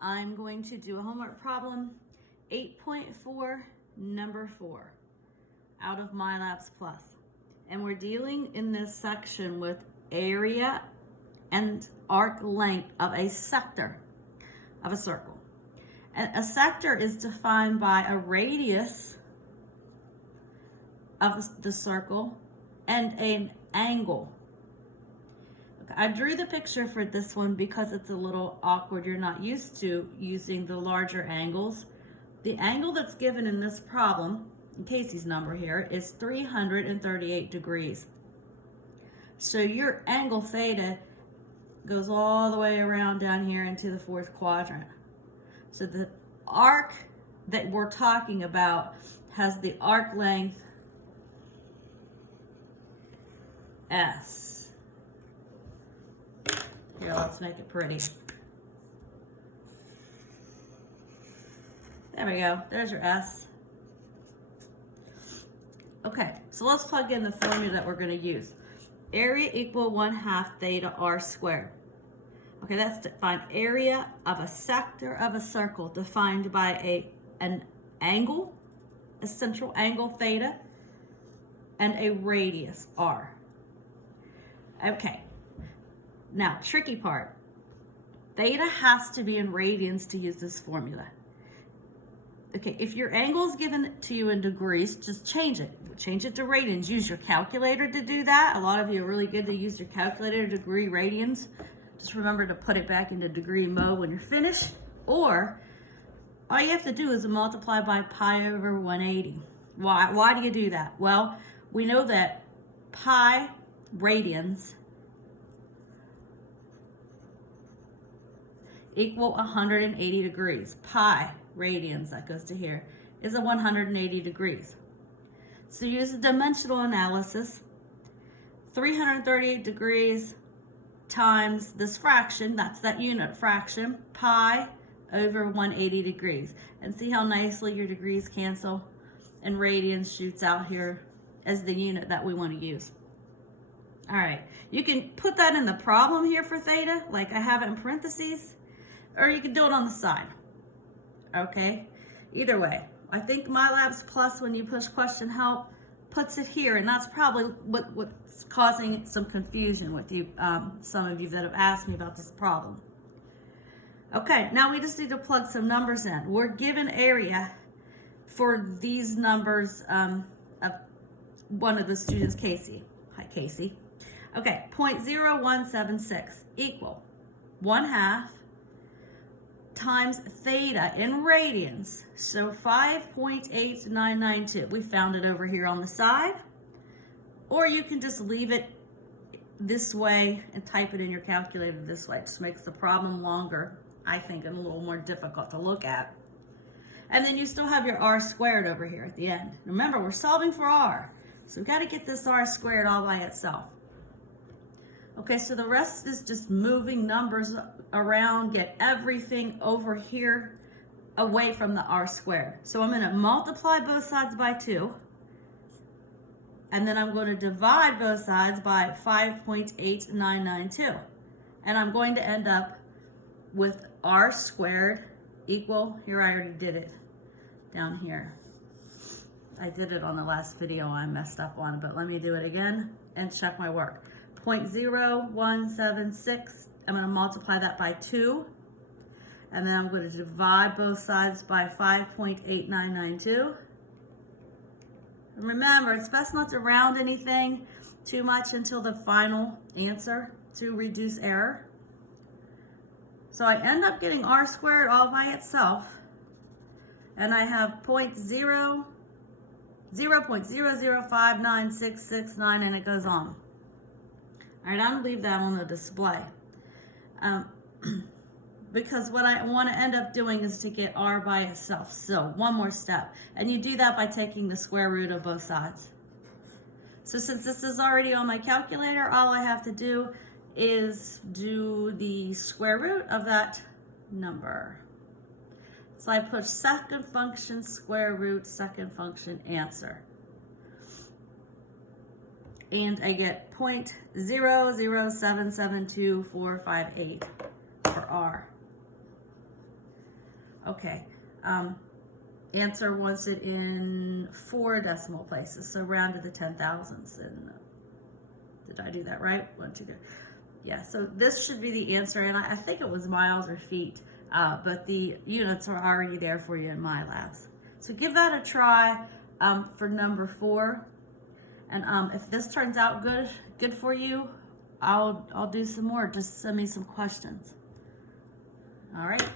I'm going to do a homework problem 8.4, number 4, out of MyLabs Plus. And we're dealing in this section with area and arc length of a sector of a circle. And a sector is defined by a radius of the circle and an angle. I drew the picture for this one because it's a little awkward. You're not used to using the larger angles. The angle that's given in this problem, in Casey's number here, is 338 degrees. So your angle theta goes all the way around down here into the fourth quadrant. So the arc that we're talking about has the arc length S. Here, let's make it pretty. There we go. There's your S. Okay, so let's plug in the formula that we're going to use. Area equal 1/2 theta r squared. Okay, that's defined area of a sector of a circle defined by an angle, a central angle theta, and a radius r. Okay. Now, tricky part. Theta has to be in radians to use this formula. Okay, if your angle is given to you in degrees, just change it. Change it to radians. Use your calculator to do that. A lot of you are really good to use your calculator to degree radians. Just remember to put it back into degree mode when you're finished. Or, all you have to do is multiply by pi over 180. Why do you do that? Well, we know that pi radians equal 180 degrees. Pi radians, that goes to here, is a 180 degrees. So use a dimensional analysis. 338 degrees times this fraction, that's that unit fraction, pi over 180 degrees. And see how nicely your degrees cancel and radians shoots out here as the unit that we want to use. All right, you can put that in the problem here for theta, like I have it in parentheses, or you can do it on the side, okay? Either way, I think MyLabs Plus, when you push question help, puts it here, and that's probably what's causing some confusion with you, some of you that have asked me about this problem. Okay, now we just need to plug some numbers in. We're given area for these numbers of one of the students, Casey. Hi, Casey. Okay, 0.0176 equal 1/2 times theta in radians, so 5.8992. We found it over here on the side, or you can just leave it this way and type it in your calculator this way. It just makes the problem longer, I think, and a little more difficult to look at. And then you still have your r squared over here at the end. Remember, we're solving for r, so we've got to get this r squared all by itself. Okay, so the rest is just moving numbers around, get everything over here away from the r squared. So I'm going to multiply both sides by 2, and then I'm going to divide both sides by 5.8992. And I'm going to end up with r squared equal, here I already did it, down here. I did it on the last video, I messed up on it, but let me do it again and check my work. 0.0176, I'm going to multiply that by 2, and then I'm going to divide both sides by 5.8992. Remember, it's best not to round anything too much until the final answer to reduce error. So I end up getting r squared all by itself, and I have 0.00596669, and it goes on. All right, I'm going to leave that on the display because what I want to end up doing is to get r by itself. So one more step, and you do that by taking the square root of both sides. So since this is already on my calculator, all I have to do is do the square root of that number. So I push second function square root, second function answer. And I get 0.0077248 for R. Okay. Answer wants it in 4 decimal places, so round to the 10,000ths. And did I do that right? 1, 2, 3. Yeah, so this should be the answer, and I think it was miles or feet, but the units are already there for you in MyLabs. So give that a try for number 4, and if this turns out good for you, I'll do some more. Just send me some questions. All right.